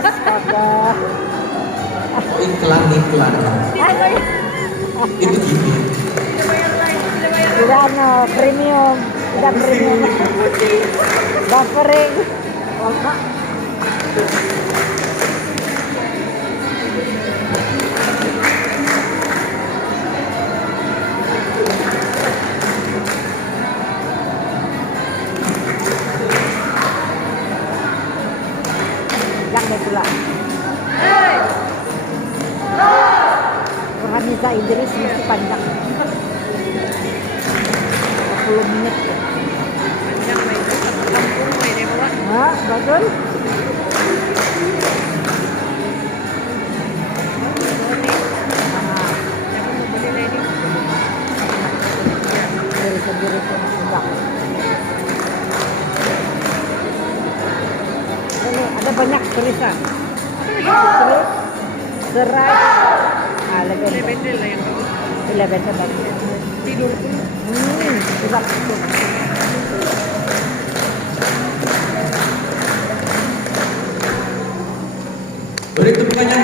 Astaga. Iklan. Itu gini. Tidak premium. Tidak premium. Buffering. Yang may pula. Farhanisa Idris mesti panjang. 10 menit. Panjang may kampung may dewa. Ha, betul? Sendiri pun enggak. Ini ada banyak tulisan. Terus serai. Lavender lah yang bagus. Lavender bagus. Tidur pun. Sebab Beri tepuk tangan